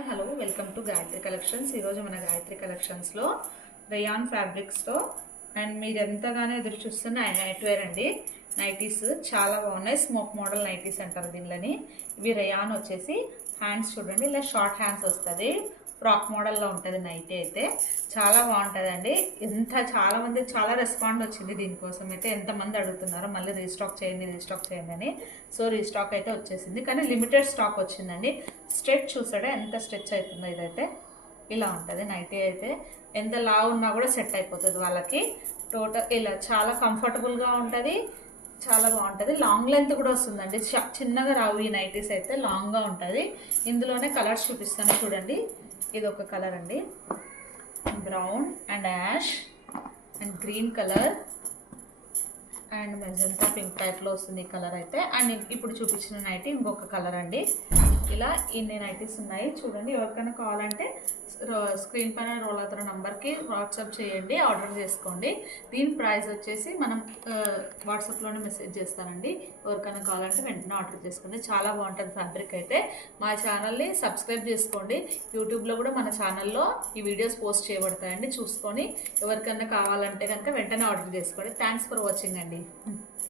Hi hello welcome to Gayatri collections. ఈరోజు మన గాయత్రి కలెక్షన్స్లో రేయాన్ ఫ్యాబ్రిక్స్తో అండ్ మీరు ఎంతగానో ఎదురు చూస్తున్న నైట్ వేర్ అండి. నైటీస్ చాలా బాగున్నాయి. స్మోక్ మోడల్ నైటీస్ అంటారు దీనిని. ఇవి రేయాన్ వచ్చేసి హ్యాండ్స్ చూడండి, ఇలా షార్ట్ హ్యాండ్స్ వస్తుంది. ఫ్రాక్ మోడల్లో ఉంటుంది నైటీ అయితే. చాలా బాగుంటుందండి. చాలామంది చాలా రెస్పాండ్ వచ్చింది దీనికోసం అయితే. ఎంతమంది అడుగుతున్నారు మళ్ళీ రీస్టాక్ చేయండి అని. సో రీస్టాక్ అయితే వచ్చేసింది, కానీ లిమిటెడ్ స్టాక్ వచ్చిందండి. స్ట్రెచ్ చూసాడే ఎంత స్ట్రెచ్ అవుతుందో. ఇదైతే ఇలా ఉంటుంది నైటీ అయితే. ఎంత లావు ఉన్నా కూడా సెట్ అయిపోతుంది వాళ్ళకి. టోటల్ ఇలా చాలా కంఫర్టబుల్గా ఉంటుంది, చాలా బాగుంటుంది. లాంగ్ లెంత్ కూడా వస్తుందండి. చిన్నగా రావు ఈ నైటీస్ అయితే, లాంగ్గా ఉంటుంది. ఇందులోనే కలర్స్ చూపిస్తాను చూడండి. ఇది ఒక కలర్ అండి, brown and ash and green colour and magenta pink టైప్లో వస్తుంది ఈ కలర్ అయితే. అండ్ ఇప్పుడు చూపించిన నైటీ ఇంకొక కలర్ అండి. ఇలా ఇన్ని నైటీస్ ఉన్నాయి చూడండి. ఎవరికైనా కావాలంటే స్క్రీన్ పైన రోల్ అవుతున్న నంబర్కి వాట్సాప్ చేయండి, ఆర్డర్ చేసుకోండి. దీని ప్రైస్ వచ్చేసి మనం వాట్సాప్లోనే మెసేజ్ చేస్తానండి. ఎవరికైనా కావాలంటే వెంటనే ఆర్డర్ చేసుకోండి. చాలా బాగుంటుంది ఫ్యాబ్రిక్ అయితే. మా ఛానల్ని సబ్స్క్రైబ్ చేసుకోండి. యూట్యూబ్లో కూడా మన ఛానల్లో ఈ వీడియోస్ పోస్ట్ చేయబడతాయండి. చూసుకొని ఎవరికైనా కావాలంటే కనుక వెంటనే ఆర్డర్ చేసుకోండి. థ్యాంక్స్ ఫర్ వాచింగ్ అండి.